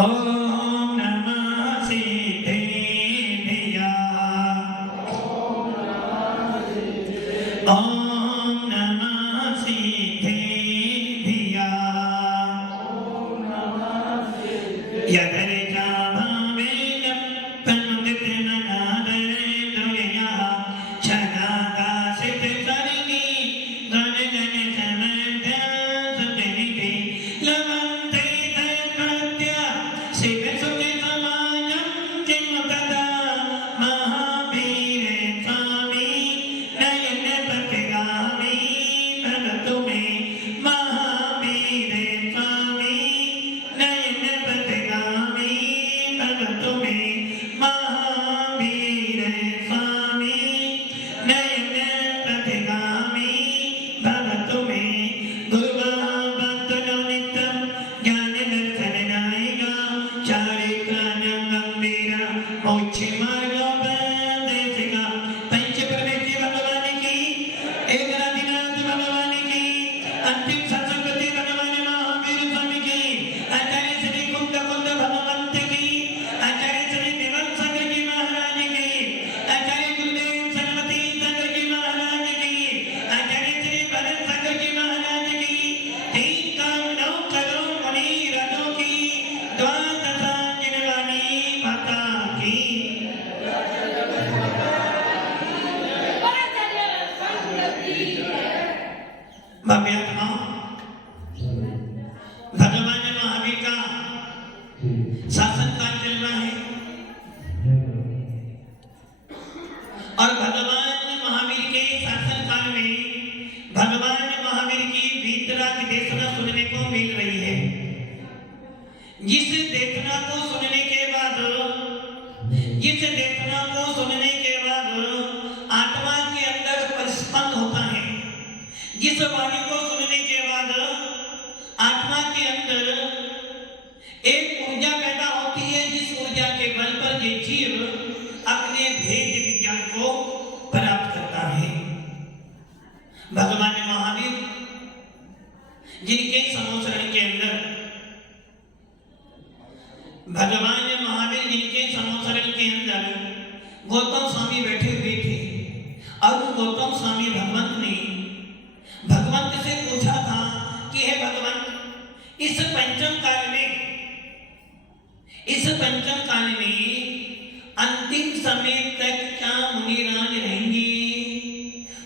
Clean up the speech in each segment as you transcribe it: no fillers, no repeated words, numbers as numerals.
ओम नमः सिद्धेभ्या ओम नमः सिद्धेभ्या यदर्चा भावेन पनुदितमनादयः छदाकाशित सर्गी गणगण समध्या सुजनिते लवन्ते तत्प्रत्य शिव सुख समाजं किं तदा महावीर स्वामी नयन पथगामी भवतु मे महावीर स्वामी नयन पथगामी भवतु मे महावीर स्वामी नयन पथगामी भवतु मे गुरुभावतु नित्यं ज्ञान दर्शनदायिका चारित्राणां गंभीरा मोक्षमार्गोपदेशिका पंच प्रकृति भगवान की एकनाथनाथ भगवान की अंतिम सत्संगति भगवान महावीर स्वामी की आचार्य श्री कुंद भगवंत की आचार्य श्री देवन शंकर जी महाराज की आचार्य गुरुदेव सरस्वती शंकर जी महाराज की आचार्य श्री भरत शंकर जी महाराज की तीन काम नौ करोड़ मुनि रथों की द्वादशांजन वाणी माता की भव्यात्मा भगवान महावीर का शासन काल चल रहा है और भगवान महावीर के शासन काल में भगवान महावीर की वीतराग देशना सुनने को मिल रही है। जिस देशना को सुनने के बाद आत्मा के अंदर परिस्पंद होता है। जिस वाणी को सुनने के बाद आत्मा के अंदर एक ऊर्जा पैदा होती है, जिस ऊर्जा के बल पर ये जीव अपने भेद विज्ञान को प्राप्त करता है। भगवान महावीर जिनके समोसरण के अंदर गौतम स्वामी बैठे हुए थे और गौतम स्वामी भगवंत ने भगवंत से पूछा था कि हे भगवंत, इस पंचम काल में अंतिम समय तक क्या मुनिराज रहेंगे?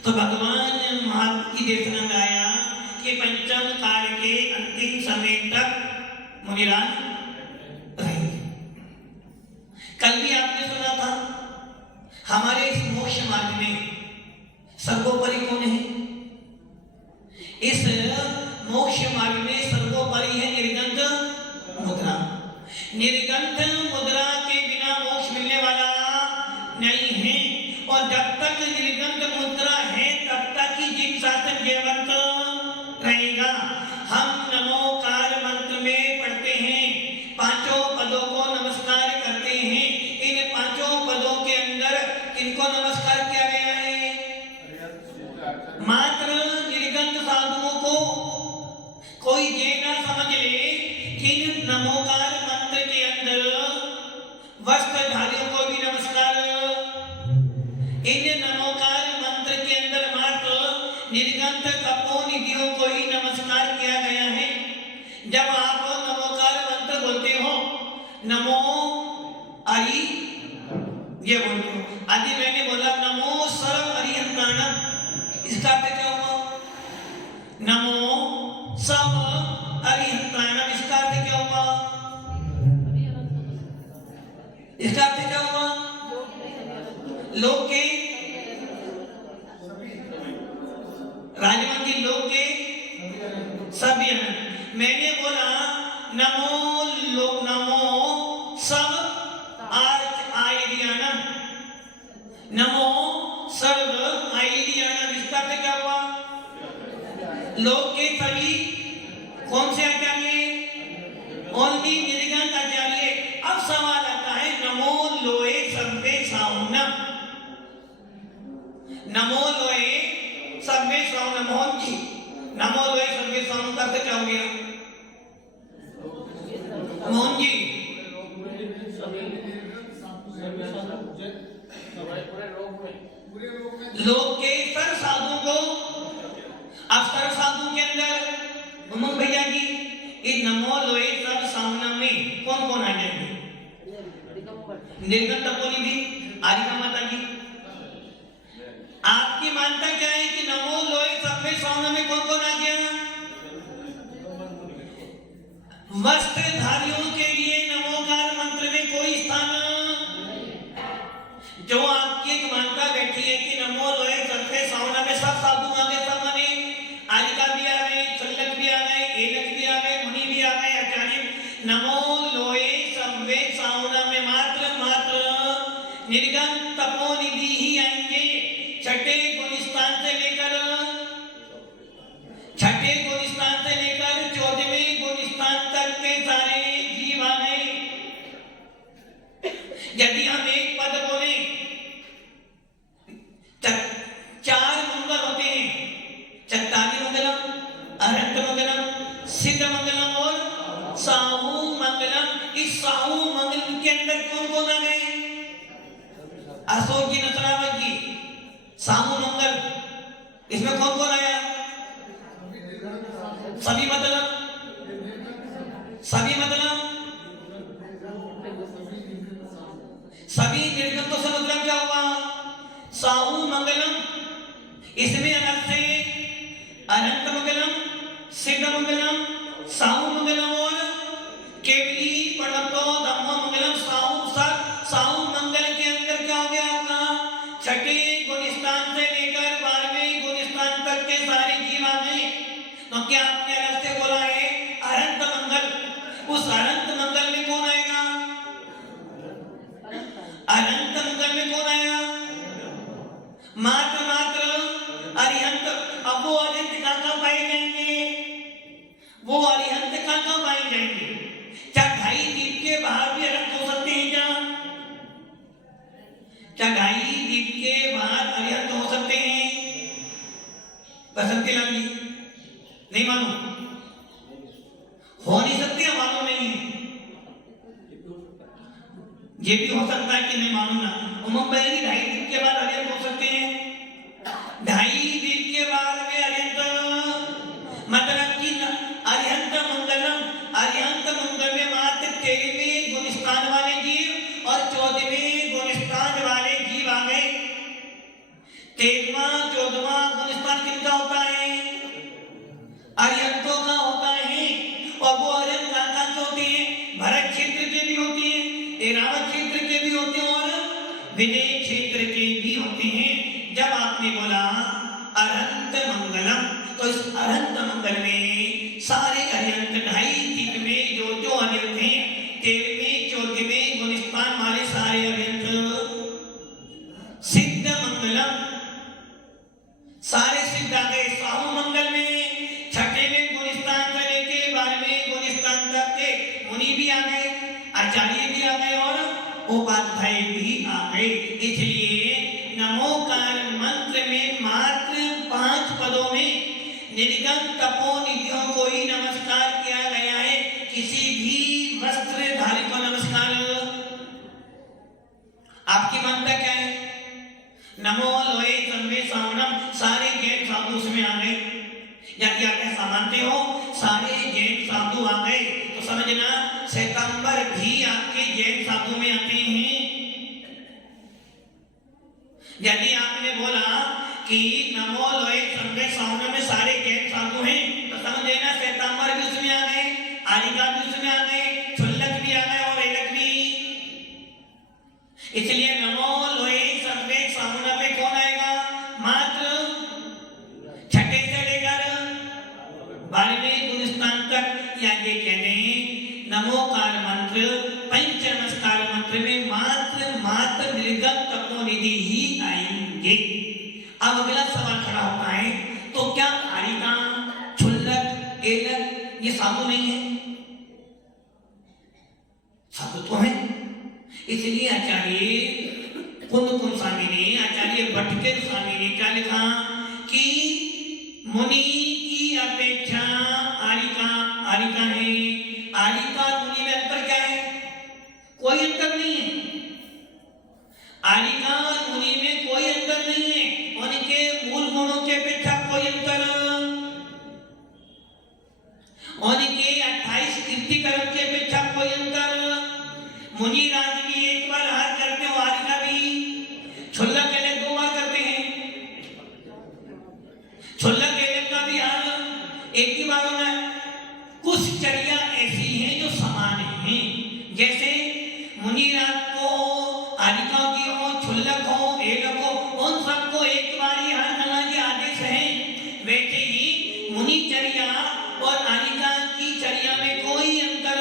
तो भगवान महावीर की देशना में आया कि पंचम काल के अंतिम समय तक मुनिराज रहेंगे। कल भी आपने सुना था हमारे इस मोक्ष मार्ग में सर्वोपरि कौन है? इस मोक्ष मार्ग में सर्वोपरि है निर्गंध मुद्रा। निर्गंध मुद्रा के बिना मोक्ष मिलने वाला नहीं है, और जब तक निर्गंध मुद्रा है तब तक ही जीव शासन जीवंत रहेगा। हम नमोकार मंत्र में पढ़ते हैं, पांचों पदों को नमस्कार करते हैं। इन पांचों पदों के अंदर किनको नमस्कार किया गया है? मात्र निर्गंध साधुओं को। कोई ये ना समझ ले कि नमोकार मंत्र के अंदर वस्त्रधारियों को भी नमस्कार। इन नमोकार मंत्र के अंदर मात्र निर्गंध कपोनिधियों को ही नमस्कार किया गया है। जब आप नमोकार मंत्र बोलते हो, नमो अरि ये बोलते हो। आदि मैंने बोला नमो सर्व अरिहंताणम, इसका अर्थ क्या हुआ? नमो सब अरिहंताणम, इसका अर्थ क्या हुआ? इसका अर्थ क्या हुआ? लोक के राजवन जी, लोक के सभी। मैंने बोला नमो लोक, नमो सब आयरियाणम, नमो सर्व आयरियाणम, इसका अर्थ क्या हुआ? लोक के सभी। कौन से आचार्य? ओनली निर्गंध आचार्य। अब सवाल आता है नमो लोए सर्वे साउनम, नमो लोए सर्वे साउनम। मोहन जी, नमो लोए सर्वे साउनम का अर्थ क्या हो गया? मोहन जी, कौन कौन आ जाएंगे? निर्गम तपोनी भी, आरिका माता की। आपकी मानता क्या है कि नमो लोए सभ्य सौन में कौन कौन आ गया? वस्त्रधारियों के लिए नमोकार मंत्र में कोई स्थान? जो आपकी एक मानता बैठी है कि नमो लोए सभ्य सौन में सब साधु आ गए, सब माने आलिका भी आ गए, चल्लक भी आ गए, एलक भी आ गए, मुनि भी आ गए, आचार्य। नमो लोए सभ्य सौन में मात्र निर्गम तपोनिधि ही आएंगे। छठे गुणस्थान से लेकर 14वें गुणस्थान तक के सारे जीव आ गए। यदि हम एक पद बोले, 4 मंगल होते हैं, चत्तारी मंगलम, अरहंत मंगलम, सिद्ध मंगलम और साहू मंगलम। इस साहू मंगलम के अंदर कौन कौन आ गए? अशोक जी, नसरावत जी, साहू मंगल, इसमें कौन कौन आया? सभी मतलब सभी निर्गम तो सब मतलब क्या हुआ? साहू मंगलम, इसमें अलग से अनंत मंगलम, सिद्ध मंगलम, साहू मंगलम और केवली पढ़तो धम्म मंगलम। साहू मंगल के अंदर क्या हो गया आपका? छठे गुणस्थान से लेकर 12वें गुणस्थान तक के सारे जीव आ गए। तो क्या आपने अलग से बोला है अनंत मंगल? उस अनंत मंगल में कौन आएगा? अनंत मंगल में कौन आया? मात्र अरिहंत। अब वो अरिहंत कहाँ पाए जाएंगे? वो अरिहंत कहाँ पाए जाएंगे? क्या 2.5 दीप के बाहर भी अरिहंत हो सकते हैं? क्या 2.5 दीप के बाहर अरिहंत हो सकते हैं? बसंती लाल जी, नहीं मालूम? हो नहीं सकते, मालूम नहीं है। ये भी हो सकता है कि नहीं मालूम ना। उमंग भाई 2.5 दिन के बाद अरिहंत हो सकते हैं। 2.5 दिन के बाद में अरिहंत मतलब कि अरिहंत मंगल में मात्र 13वें गुणस्थान वाले जीव और 14वें गुणस्थान वाले जीव आ गए। 13वां 14वां गुणस्थान किसका होता है? अरिहंतों का होता है। और वो अरिहंत कहाँ के होते हैं? भरत क्षेत्र के भी होते हैं, एरावत क्षेत्र के भी होते हैं और विजय क्षेत्र के भी होते हैं। जब आपने बोला अरहंत मंगलम, तो इस अरहंत मंगल में सारे अरिहंत 2.5 दीप में जो अरिहंत हैं, 13वें 14वें गुणस्थान वाले सारे अरिहंत, सिद्ध मंगलम सारे सिद्ध आ गए। साहू मंगल में 6वें गुणस्थान से लेके 12वें गुणस्थान तक के मुनि भी आ गए, आचार्य भी आ गए और उपाध्याय भी आ गए। इसलिए नमोकार मंत्र में मात्र 5 पदों में निर्गम तपोनिधियों को ही नमस्कार किया गया है। किसी भी वस्त्रधारी को नमस्कार। आपकी मान्यता क्या है? नमो लोए सभ्य सौनम, सारे जैन साधु उसमें आ गए। यदि आप ऐसा मानते हो सारे जैन साधु आ गए, तो समझना श्वेतांबर भी आपके जैन साधु में आते हैं। यदि आपने बोला कि नमो लोए सभ्य सौनम में सारे जैन साधु हैं, तो समझ लेना श्वेतांबर भी उसमें आ गए, आलिका भी उसमें आ गए, चुल्लक भी आ गए और एलक भी। इसलिए नमो लोए सभ्य सौनम में कौन आएगा? मात्र 6ठे से लेकर 12वें गुणस्थान तक। या ये कहते हैं नमोकार मंत्र, पंच नमस्कार मंत्र में मात्र निर्गम तपोनिधि ही आएंगे। अब अगला सवाल खड़ा होता है, तो क्या आलिका, चुल्लक, एलक ये साधु नहीं है? साधु तो है। इसलिए आचार्य कुंद स्वामी ने, आचार्य भट्टके स्वामी ने क्या लिखा कि मुनि की अपेक्षा आलिका है। आलिका मुनि में अंतर क्या है? कोई अंतर नहीं है। आलिका मुनि में कोई अंतर नहीं है। उनके मूल गुणों के अपेक्षा कोई अंतर, उनके 28 कीर्ति कर्म के अपेक्षा कोई अंतर मुनिराज भी एक बार हार करते हो, आरिका भी छुल्लक केले 2 बार करते हैं। छुल्लक केले का भी हार एक ही बार होना है। कुछ चर्या ऐसी हैं जो समान हैं, जैसे मुनिराज को, आरिका की हो, छुल्लक हो, एलक हो, उन सबको एक बार ही हार करना के आदेश है। वैसे ही मुनिचर्या और आरिका की चर्या में कोई अंतर,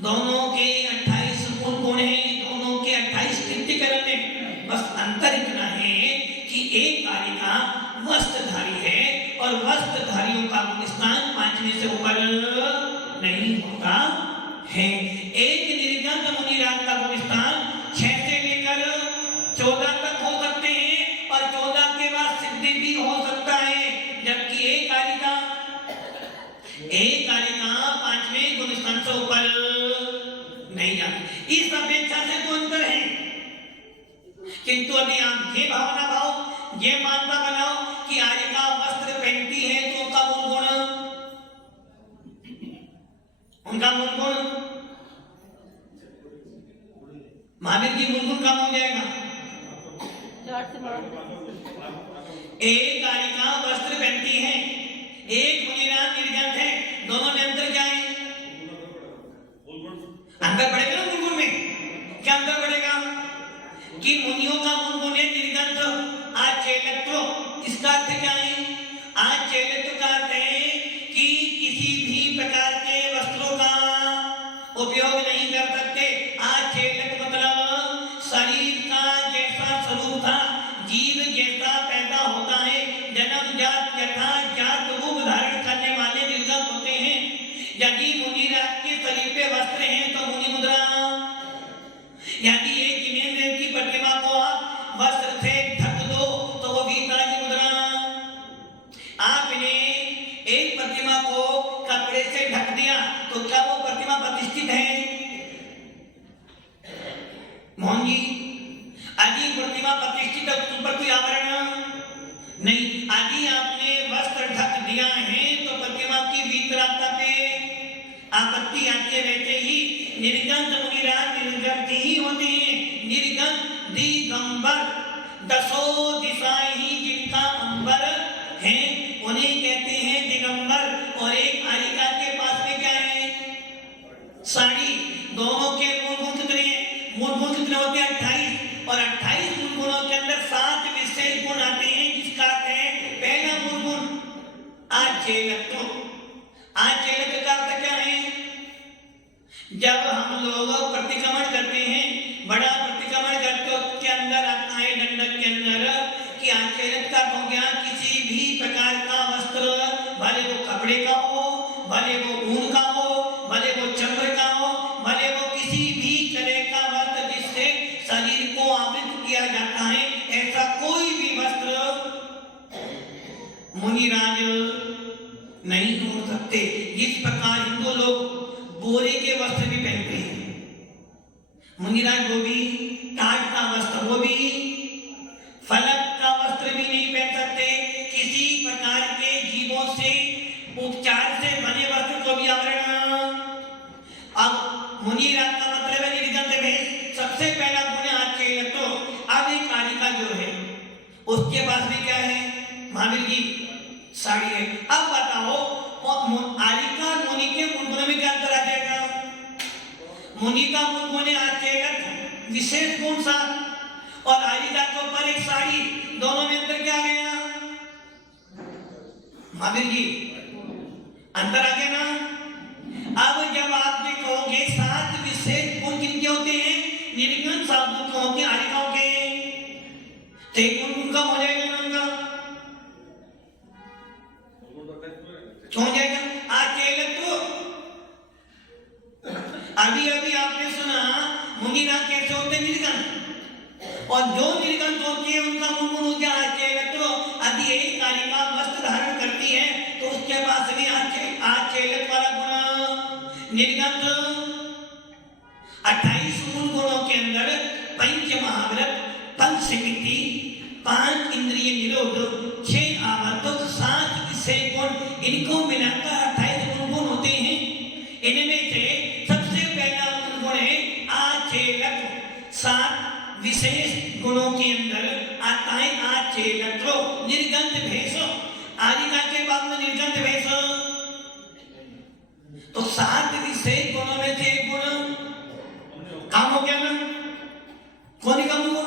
दोनों के 28 गुण हैं, दोनों के 28 कृत्यकरण हैं। बस अंतर इतना है कि एक आरिका वस्त्रधारी है और वस्त्रधारियों का गुणस्थान 5 में से ऊपर नहीं होता है। एक निर्गत मुनिराज का गुणस्थान 6 से लेकर 14 तक हो सकते हैं और 14 के बाद सिद्धि भी हो सकता है, जबकि एक आरिका 5वें गुणस्थान से ऊपर नहीं जाती। इस अपेक्षा से तो अंतर है, किंतु यदि आप ये भावना भाव, ये मानना बनाओ कि आरिका वस्त्र पहनती है तो उनका मूल गुण महावीर की मूल गुण कम हो जाएगा। एक आरिका वस्त्र पहनती है, एक मुनिराज निर्गत है, दोनों में अंतर क्या है? अंतर पड़ेगा ना मूल गुण में। क्या अंतर पड़ेगा कि मुनियों का मूल गुण है निर्गत आचेलत्व। इसका अर्थ क्या है? आचेलत्व का अर्थ है कि किसी भी प्रकार के वस्त्रों का उपयोग नहीं कर सकते। आचेलत्व मतलब शरीर का जैसा स्वरूप था, जीव जैसा पैदा होता है, जन्मजात यथा जात रूप धारण करने वाले निर्गत होते हैं। यदि मुनिराज के शरीर पे वस्त्र हैं तो मुनि मुद्रा, यदि एक जिनेंद्र की प्रतिमा को आप वस्त्र से ढक दो तो वो वीतराग की मुद्रा। आपने एक प्रतिमा को कपड़े से ढक दिया तो क्या वो प्रतिमा प्रतिष्ठित है? मोहन जी, यदि प्रतिमा प्रतिष्ठित है उस पर कोई आवरण नहीं। यदि आपने वस्त्र ढक दिया है तो प्रतिमा की वीतरागता पे आपत्ति आती है। वैसे ही निर्गत मुनिराज निर्गत ही होते हैं। निर्गत दिगंबर, 10 दिशाएं ही जिनका अंबर है उन्हें कहते हैं दिगंबर। और एक आरिका के पास में क्या है? साड़ी। दोनों के मूल गुण कितने हैं? मूल गुण कितने होते हैं? 28। और 28 मूल गुणों के अंदर 7 विशेष गुण आते हैं, जिसका अर्थ है पहला मूल गुण आचेलत्व। आचेलत्व का अर्थ क्या है? जब हम लोग प्रतिक्रमण करते हैं, बड़ा प्रतिक्रमण करते हो, के अंदर आता है दंडक के अंदर कि आचेलत्व का हो गया किसी भी प्रकार का वस्त्र, भले वो कपड़े का हो, भले वो ऊन का हो, भले वो चमड़े का हो, भले वो किसी भी तरह का वस्त्र जिससे शरीर को आवृत किया जाता है, ऐसा कोई भी वस्त्र मुनिराज नहीं हो सकते। जिस प्रकार हिंदू लोग बोरे के वस्त्र भी पहनते हैं, मुनिराज वो भी टाट का वस्त्र, वो भी फलक का वस्त्र भी नहीं पहन सकते। किसी प्रकार के जीवों से उपचार से बने वस्त्र को भी आवरण। अब मुनिराज का मतलब है निर्गत भेष। सबसे पहला गुण आचेलत्व। अब एक आरिका जो है उसके पास में क्या है? महावीर जी साड़ी है। अब बताओ आरिका मुनि के मूल गुण में क्या अंतर आ जाएगा? मुनि का मूल गुण है आचेलत्व, विशेष गुण 7, और आरिका के ऊपर एक साड़ी, दोनों में अंतर क्या आ गया? महावीर जी अंतर आ गया ना। अब जब आप देखोगे 7 विशेष गुण किनके होते हैं? निर्गत साधु के होते हैं, आरिकाओं के। तो एक गुण उनका हो जाएगा ना, उनका क्यों हो जाएगा? आचेलत्व। अभी अभी आपने सुना मुनिराज कैसे होते हैं? निर्गत। और जो निर्गत होती है उनका मूल गुण हो गया आचेलत्व। यदि एक आरिका वस्त्र धारण करती है तो उसके पास भी आचेलत्व वाला गुण। निर्गत 28 मूल गुणों के अंदर पंच महाव्रत, पंचकृति, 5 इंद्रिय निरोध, 6 आवर्तक, 7 विषय गुण, इनको मिलाकर 28 मूल गुण होते हैं। इनमें से सबसे पहला मूल गुण है विशेष गुणों के अंदर आता है आचेलत्रो निर्गंध भेषो। आरिका के बाद में निर्गंध भेषो, तो 7 विशेष गुणों में से एक गुण काम हो गया ना? कौन काम हुआ?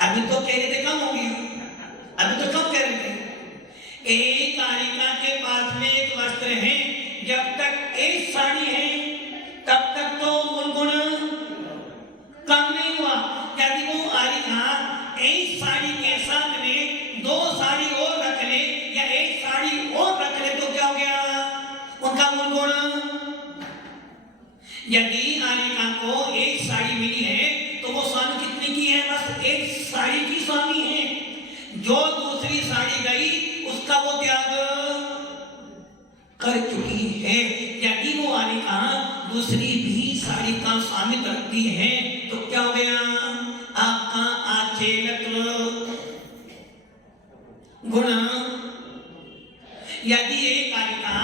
अभी तो कह रहे थे कम हो गया, अभी तो कम कह रहे थे। एक आरिका के पास में एक वस्त्र है, जब तक एक साड़ी है तब तक तो गुण कम नहीं हुआ। यदि वो आरिका एक साड़ी के साथ में 2 साड़ी और रख ले या एक साड़ी और रख ले तो क्या हो गया उनका गुण? यदि आरिका को एक साड़ी मिली है तो वो स्वामी कितने की है? बस एक साड़ी की स्वामी है। जो दूसरी साड़ी गई उसका वो त्याग कर चुकी है। यदि वो आरिका दूसरी भी साड़ी का स्वामित्व रखती है तो क्या हो गया? आपका आचेलत्व गुण। यदि एक आरिका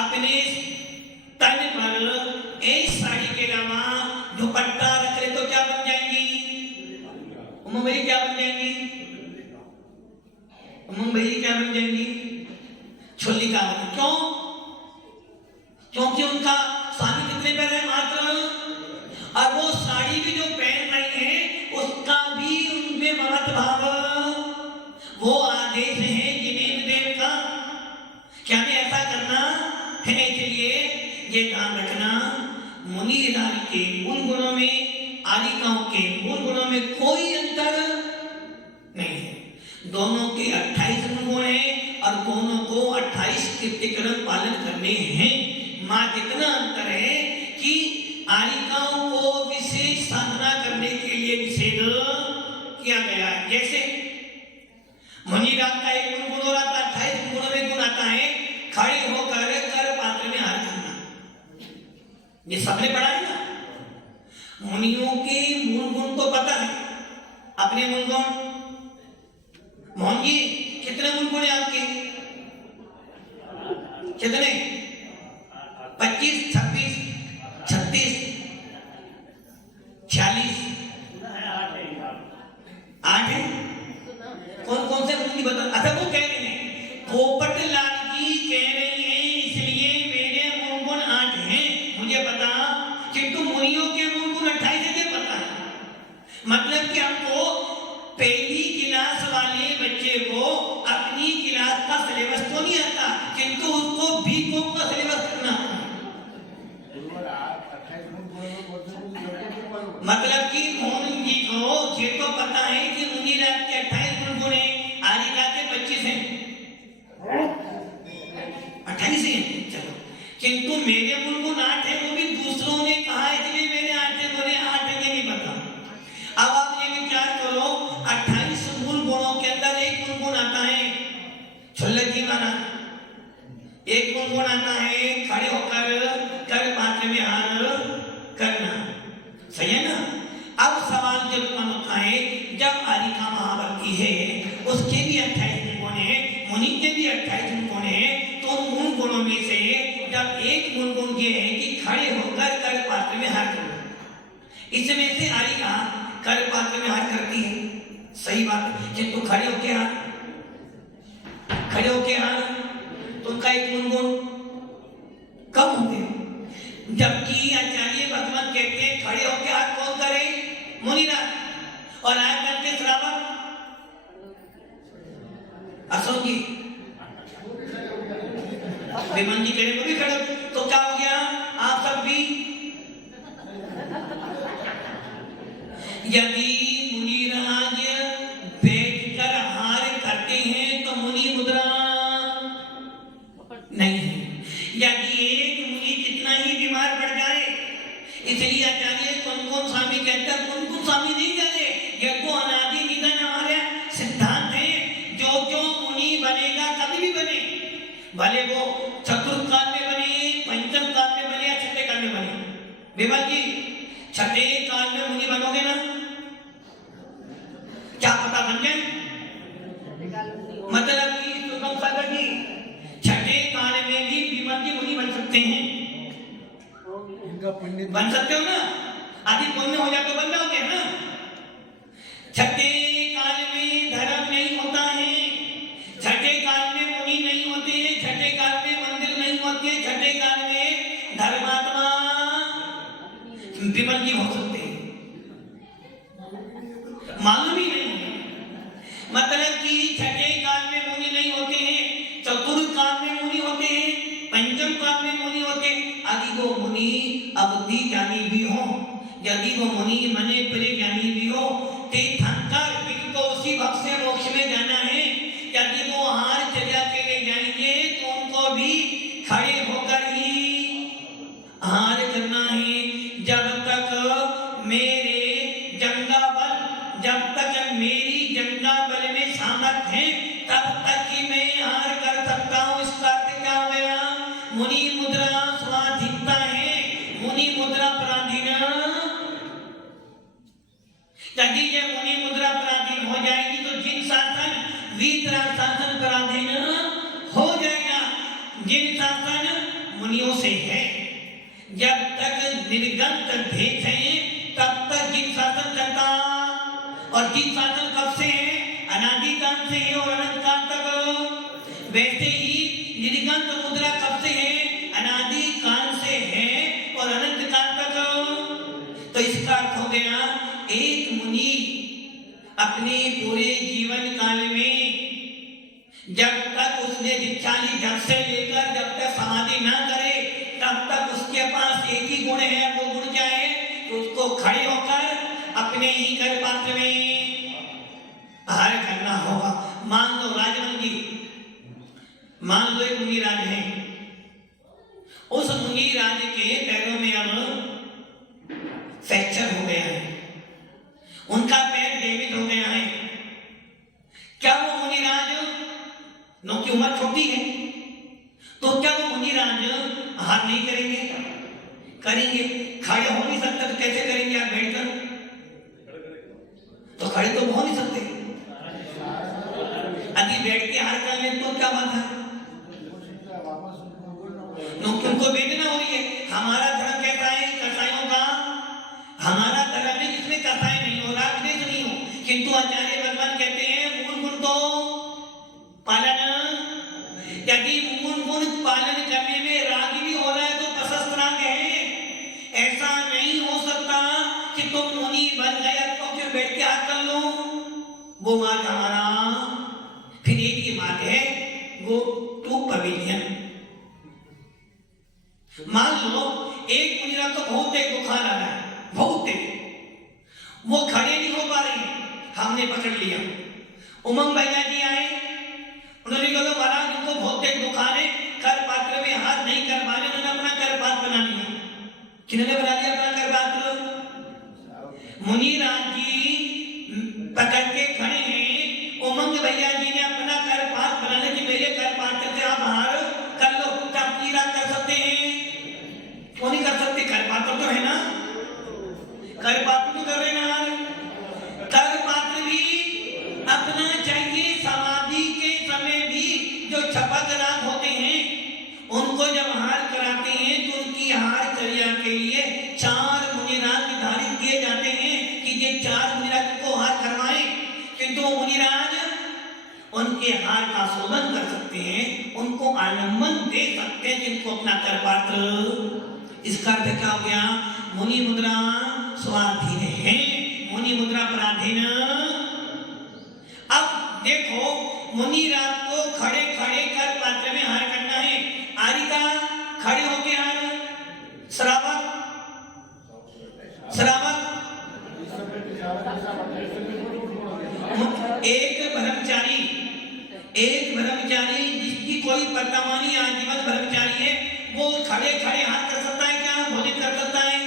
अपने तन पर एक साड़ी के अलावा दुपट्टा रख ले तो क्या बन जाएंगी? मुंबई क्या बन जाएंगी? मुंबई क्या बन जाएंगी? छोलिका बन। क्यों? क्योंकि उनका स्वामी कितने पहले मात्र, और वो साड़ी भी जो पहन रही है उसका भी उनमें ममत भाव, वो आदेश है जिनेन्द्र देव का क्या हमें ऐसा करना है। इसलिए ये ध्यान रखना, मुनि राज के मूल गुणों में आरिकाओं के मूल गुणों में कोई अंतर नहीं है। दोनों के 28 गुण हैं और दोनों को 28 कृत्यक्रम पालन करने हैं। मात्र इतना अंतर है कि आरिकाओं को विशेष साधना करने के लिए निषेध किया गया है। जैसे मुनिराज का एक गुण और आता है, 28 गुणों में गुण आता है खड़े होकर कर पात्र में हाथ करना। ये सबने पढ़ा है ना? मुनियों के मूल गुण तो पता है, अपने मूल गुण। मोहन जी कितने मूल गुण है आपके? कितने? 25, 26, 36, 46, 8 है। कौन कौन से मुनि बता? अच्छा वो कह रहे हैं, पोपट लाल जी कह रही है इसलिए मेरे मूल गुण 8 हैं मुझे पता, किंतु मुनियों के मूल गुण 28 है पता है। मतलब कि हमको पहली क्लास वाले बच्चे को अपनी क्लास का सिलेबस तो नहीं आता, किंतु उसको बीकॉम का सिलेबस करना आता है। मतलब कि मोहन जी को ये तो पता है कि मुनिराज के 28 गुण हैं, आरिका के 25 हैं, 28 हैं। चलो, किंतु मेरे मूल गुण 8 है, वो भी दूसरों ने कहा इसलिए मेरे 8 है, बोले 8 है नहीं पता। अब आप ये विचार करो, 28 मूल गुणों के अंदर एक मूल गुण आता है छुल्लक जी महाराज, एक मूल गुण आता है खड़े होकर कर पात्र में हाथ करना। सही है ना? अब सवाल जो उत्पन्न होता है, जब आरिका महावर्ती है उसके भी 28 गुण है, मुनि के भी 28 गुण है, तो मूल गुणों में से जब एक मूल गुण ये है कि खड़े होकर कर पात्र में हाथ करना, इसमें से आरिका कर पात्र में हाथ करती है। सही बात है, कि तू खड़े होके हाथ, खड़े होके हाथ, तो उनका एक मूल गुण कम हो गया। जबकि आचार्य भगवान कहते हैं खड़े होकर हाथ कौन करे? मुनिराज। और आजकल के श्रावक अशोक जी, विमान जी कहने को भी खड़े, तो क्या हो गया? आप सब भी। यदि मुनिराज बैठकर हार करते हैं तो मुनि मुद्रा नहीं है। यदि एक मुनि कितना ही बीमार पड़ जाए, इसलिए आचार्य कौन स्वामी कहते हैं, कौन स्वामी नहीं कहते, यह तो अनादि निधन हमारे सिद्धांत है। जो जो मुनि बनेगा कभी भी बने, भले वो चतुर्थ काल में बने, पंचम काल में बने या छठे काल में बने। विमल जी, छठे काल में मुनि बनोगे ना? क्या पता बन जाए? मतलब कि सुगम सागर जी छठे काल में भी विमल जी मुनि बन सकते हैं, बन सकते हो ना? आदि पुण्य हो जाए तो बन जाओगे ना। छठे काल में धर्म नहीं होता है, छठे काल में मुनि नहीं होते हैं, छठे काल में मंदिर नहीं होते, छठे काल में धर्मात्मा विमल नहीं हो सकते, मालूम ही नहीं है। मतलब कि छठे काल में मुनि नहीं होते हैं, चतुर्थ काल में मुनि होते हैं, पंचम काल में मुनि होते हैं। यदि वो मुनि अवधि ज्ञानी भी हो, यदि वो मुनि मने परे ज्ञानी भी हो, तीर्थंकर जिनको उसी भक्त से मोक्ष में जाना है, यदि वो हार चर्या के लिए जाएंगे तो उनको भी खड़े होकर ही हार करना है। जब तक मेरे जंगा बल, जब तक मेरी जंगा बल में सामर्थ्य है तब तक ही मैं हार कर सकता हूँ। इसका अर्थ क्या हो गया? मुनि मुद्रा स्वाधीनता है, मुनि मुद्रा पराधीन। यदि ये मुनि मुद्रा पराधीन हो जाएगी तो जिन शासन वीतरा शासन पराधीन हो जाएगा। जिन शासन मुनियों से है, जब तक निर्गंत भेद है तब तक जिन शासन चलता, और जिन शासन कब से है? अनादि काल से है और अनंत काल तक। वैसे ही निर्गंत मुद्रा कब से है? अनादि काल से है और अनंत काल तक। तो इसका अर्थ हो गया, एक मुनि अपने पूरे जीवन काल में जब तक उसने दीक्षाली जब से लेकर जब तक समाधि ना करे तब तक उसके पास एक ही गुण है। वो गुण क्या है? तो उसको खड़े होकर अपने ही घर पात्र में आहार करना होगा। मान लो राजवन जी, मान लो एक मुनिराज है, उस मुनिराज के पैरों में अब फ्रैक्चर हो गया है, उनका पैर डैमेज हो गया है। क्या वो मुनिराज, नो की उम्र छोटी है, तो क्या वो मुनिराज आहार नहीं करेंगे? करेंगे। खड़े हो नहीं सकते तो कैसे करेंगे? आप बैठकर तो खड़े तो हो नहीं सकते। यदि बैठ के आहार कर ले तो क्या बात है? उनको वेदना हो रही है। हमारा धर्म कहता है कसाईयों का, हमारा धर्म है जिसमें कसाई नहीं हो, राग द्वेष नहीं हो, किंतु आचार्य भगवान कहते हैं मूल गुण तो पालन। यदि मूल गुण पालन करने में राग भी हो रहा है तो प्रशस्त राग है। ऐसा नहीं हो सकता कि तुम मुनि बन गए तो फिर बैठ के हाथ कर लो। वो मार्ग हमारा फिर एक ही मार्ग है, वो टू पवेलियन। मान लो एक मुनिरा को बहुत तेज बुखार आ रहा है, बहुत तेज, वो खड़े नहीं हो पा रहे, हमने पकड़ लिया। उमंग भैया जी आए, उन्होंने कहा महाराज उनको बहुत तेज बुखार है, कर पात्र में हाथ नहीं कर पा रहे, उन्होंने अपना कर पात्र बना लिया। किन्होंने बना लिया अपना कर पात्र? मुनिराज जी पकड़ के खड़े हैं, उमंग भैया जी ने अपना कर पात्र बनाने की मेरे कर पात्र से आप हार कर लो, तब पूरा कर सकते हैं? क्यों नहीं कर सकते? कर पात्र तो है ना, कर पात्र तो कर रहे ना। कर पात्र भी अपना चाहिए। समाधि के समय भी जो छपक राग होते हैं उनको जब हार कराते हैं तो उनकी हार चर्या के लिए 4 मुनिराज निर्धारित किए जाते हैं कि ये 4 मुनिराज को हार करवाए, किंतु मुनिराज उनके हार का शोधन कर सकते हैं, उनको आलम्बन दे सकते हैं जिनको अपना कर पात्र। इसका अर्थ क्या हो गया? मुनि मुद्रा स्वाधीन है, मुनि मुद्रा पराधीन। अब देखो मुनिराज को खड़े खड़े कर पात्र में हार करना है। आरिका खड़े होके हार, श्रावक श्रावक एक ब्रह्मचारी जिसकी कोई वर्तमानी आजीवन ब्रह्मचारी है, वो खड़े खड़े हाथ कर सकता है क्या? भोजन कर सकता है?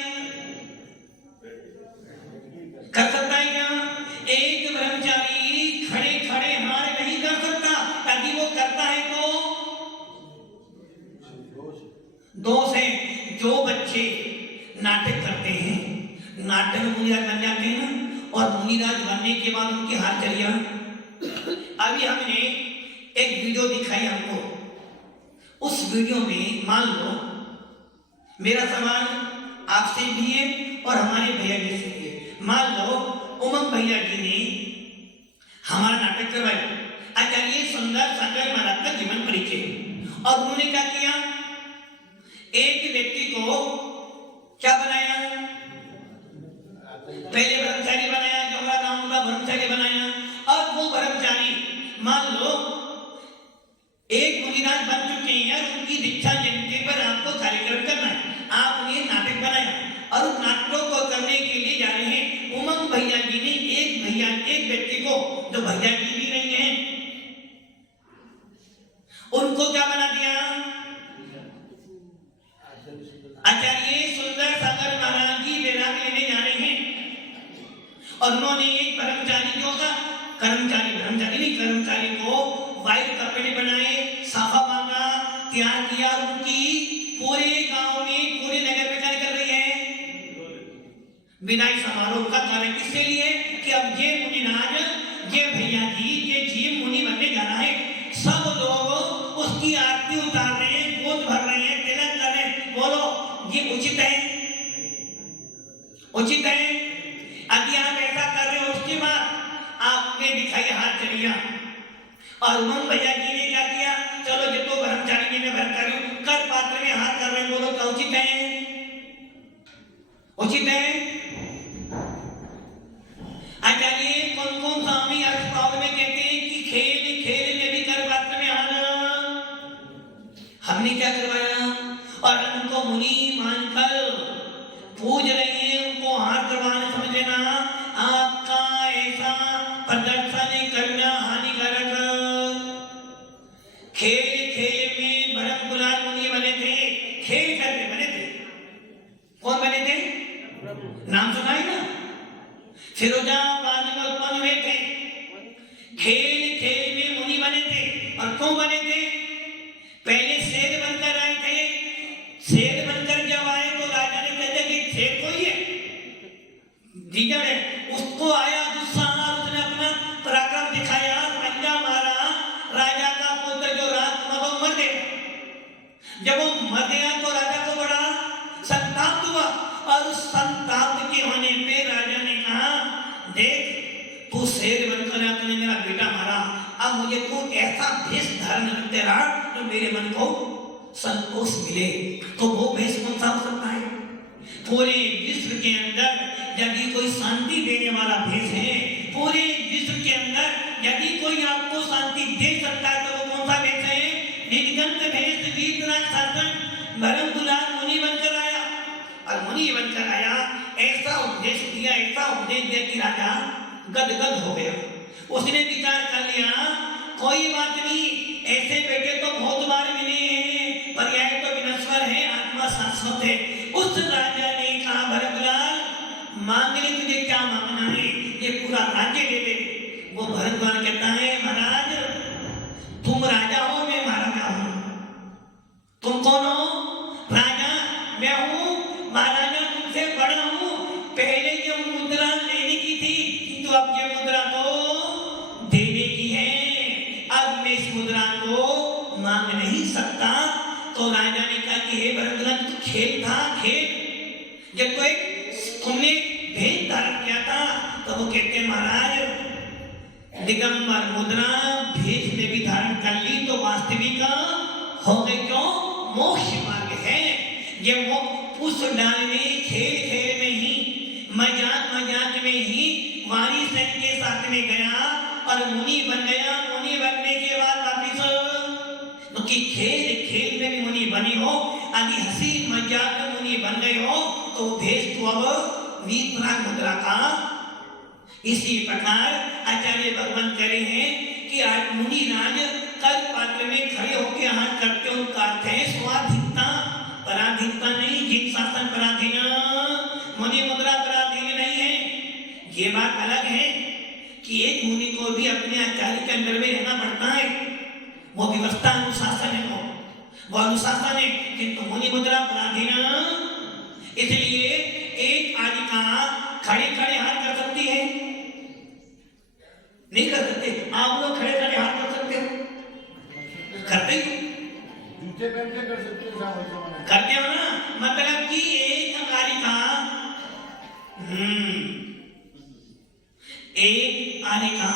कर सकता है क्या? एक ब्रह्मचारी खड़े खड़े हार नहीं कर सकता। यदि वो करता है तो दोष है। जो बच्चे नाटक करते हैं, नाटक में मुनिराज बन जाते हैं ना, और मुनिराज बनने के बाद उनकी हार चलिया। अभी हमने एक वीडियो दिखाई हमको, उस वीडियो में मान लो मेरा सामान आपसे भी है और हमारे भैया जी से भी है। मान लो उमंग भैया जी ने हमारा नाटक करवाया, आचार्य सुंदर सागर महाराज का जीवन परिचय, और उन्होंने क्या किया, एक व्यक्ति को क्या बनाया, पहले ब्रह्मचारी बनाया, जो नाम होगा ब्रह्मचारी बनाया, और वो ब्रह्मचारी मान लो एक मुनिराज बन चुके हैं, उनकी दीक्षा जयंती पर आपको कार्यक्रम करना है, आपने नाटक बनाया और उन नाटकों को करने के लिए जा रहे हैं। उमंग भैया जी ने एक व्यक्ति को, जो भैया जी भी नहीं है, उनको क्या बना दिया, आचार्य सुंदर सागर महाराज जी वैराग लेने जा रहे हैं, और उन्होंने एक ब्रह्मचारी को वाइट कपड़े बनाए, साफा मांगा, तैयार किया, उनकी पूरे गांव में, पूरे नगर में क्या कर रही है, विदाई समारोह का कार्य। किसके लिए कि अब ये मुनिराज, ये भैया जी, ये जीव मुनि बनने जा रहा है, सब लोग उसकी आरती उतार रहे हैं, गोद भर रहे हैं, तिलक कर रहे हैं। बोलो ये उचित है, उचित है? यदि आप ऐसा कर रहे हो, उसके बाद आपने दिखाई हाथ चलिया, और उमंग भैया जी ने क्या किया, चलो ये तो ब्रह्मचारी जी ने ब्रह्मचारी कर पात्र में हाथ कर रहे, बोलो क्या उचित है, उचित है? आचार्य कौन कौन स्वामी अष्टावक्र में कहते हैं कि खेल खेल में भी कर पात्र में हाथ, हमने क्या करवाया, और उनको मुनि मानकर पूज रहे हैं, उनको हाथ करवाना समझ लेना आपका ऐसा प्रदर्शन करना हानिकारक। खेल खेल में ब्रह्म गुलाल मुनि बने थे, खेल करने बने थे। कौन बने थे, नाम सुना है ना, फिरोजाबाद में उत्पन्न हुए थे, खेल खेल में मुनि बने थे। और क्यों बने थे, पहले शेर बनकर आए थे, शेर बनकर जब आए तो राजा ने कहा कि शेर कोई है, दीजड़ है, उसको आया गुस्सा, उसने अपना पराक्रम दिखाया, पंजा मारा, राजा का पुत्र जो रात वो मर गया। जब वो मर गया तो राजा को बड़ा संताप हुआ, और उस संताप के होने पे राजा ने कहा, देख तू शेर बनकर आया, तूने मेरा बेटा मारा, अब मुझे तू ऐसा भेष धारण करते रहा तो मेरे मन को संतोष मिले। तो वो भेष कौन सा हो सकता है, पूरे विश्व के अंदर यदि कोई शांति देने वाला भेष है, पूरे विश्व के अंदर यदि कोई आपको शांति दे सकता है, तो वो कौन सा भेष है, नीलकंठ भेष, वीतराग शासन, ब्रह्म गुलाल मुनि बनकर आया। और मुनि बनकर आया, ऐसा उपदेश दिया, ऐसा उपदेश दिया कि राजा गदगद हो गया। उसने विचार कर लिया, कोई बात नहीं, ऐसे बेटे तो बहुत बार मिले हैं, पर यह तो विनश्वर है, आत्मा शाश्वत है। उस राजा ने कहा, भरतलाल मांग ले, तुझे क्या मांगना है, ये पूरा राज्य दे दे। वो भरतलाल कहता है, महाराज तुम राजा हो, मैं महाराजा हूं, तुम कौन हो, राजा मैं हूं, महाराजा तुमसे बड़ा हूं, पहले ये मुद्रा लेने की थी, किंतु अब ये मुद्रा तो देने की है, अब मैं इस मुद्रा को मांग नहीं सकता। तो राजा ने कहा कि हे भरतलाल, तू खेल था, खेल, जब तो एक तुमने भेद धारण किया था, तो वो कहते महाराज दिगंबर मुद्रा भेद में भी धारण कर ली तो वास्तविक हो गई, क्यों, मोक्ष मार्ग है ये। वो उस डाल में, खेल खेल में ही, मजाक मजाक में ही वारी सेन के साथ में गया और मुनि बन गया। मुनि बनने के बाद वापिस, क्योंकि खेल खेल में भी मुनि बनी हो, यदि हंसी मजाक में मुनि बन गए हो, तो भेष तो अब वीतराग मुद्रा का। इसी प्रकार आचार्य भगवान कह रहे हैं कि आज मुनि राज कर पात्र में खड़े होकर हाथ करते, उनका अर्थ है स्वाधीनता, पराधीनता नहीं, जिन शासन पराधीन, मुनि मुद्रा पराधीन नहीं है। ये बात अलग है कि एक मुनि को भी अपने आचार्य के अंदर में रहना पड़ता है, वो व्यवस्था अनुशासन है, वो अनुशासन है, किंतु मुनि मुद्रा पराधीन। इसलिए एक आदिका खड़े खड़े हाथ कर सकती है, नहीं कर सकते। आप लोग खड़े खड़े हाथ कर सकते हो, करते ही नीचे बैठ के कर सकते हो सामने करते हो ना, मतलब कि एक कारिका एक आरिका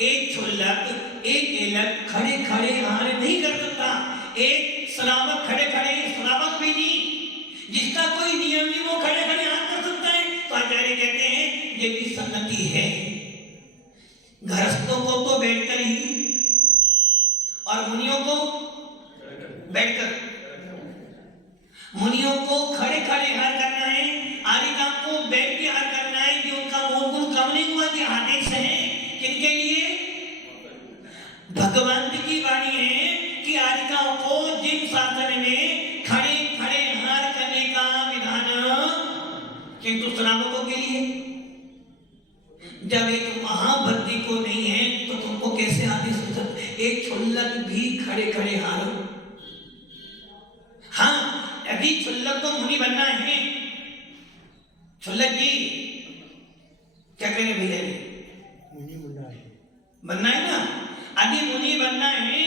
एक छुल्लक एक एलक खड़े खड़े हार नहीं कर सकता। एक श्रावक खड़े खड़े श्रावक भी नहीं, जिसका कोई नियम नहीं वो खड़े खड़े हाथ कर सकता है। तो आचार्य कहते हैं ये भी संगति है। गृहस्थों को तो बैठकर ही और मुनियों को बैठकर, मुनियों को खड़े खड़े हार करना है, आरिका को बैठ के हार करना है। कि उनका मूल गुण कमने हुआ के आदेश है किनके लिए? भगवंत की वाणी है कि आरिकाओं को जिन शासन में खड़े खड़े हार करने का विधान, किंतु श्रावकों के लिए जब एक महाभक्ति को नहीं है तो तुमको कैसे आदेश हो सकते? एक छुल्लक भी खड़े खड़े हारो। हाँ, यदि छुल्लक को मुनि बनना है, छुल्लक जी क्या कहेंगे भैया जी? मुनि बनना है ना। यदि मुनि बनना है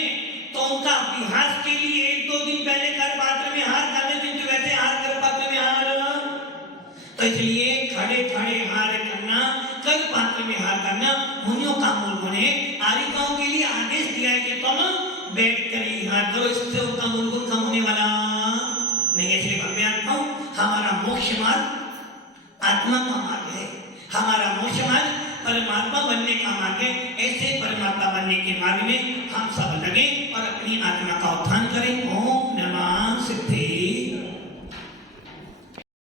तो उनका अभ्यास के लिए एक दो दिन पहले कर पात्र में हार करने दिन तो वैसे हार कर पात्र में हार, तो इसलिए खड़े खड़े हार करना, कर पात्र में हार करना मुनियों का मूल गुण है। आरिकाओं के लिए आदेश दिया है कि तुम बैठ कर ही हार करो, इससे उनका मूल गुण कम होने वाला नहीं। इसलिए हमारा मोक्ष मार्ग आत्मा का मार्ग है, हमारा मोक्ष मार्ग परमात्मा बनने का मार्ग है। ऐसे परमात्मा बनने के मार्ग में हम सब लगे और अपनी आत्मा का उत्थान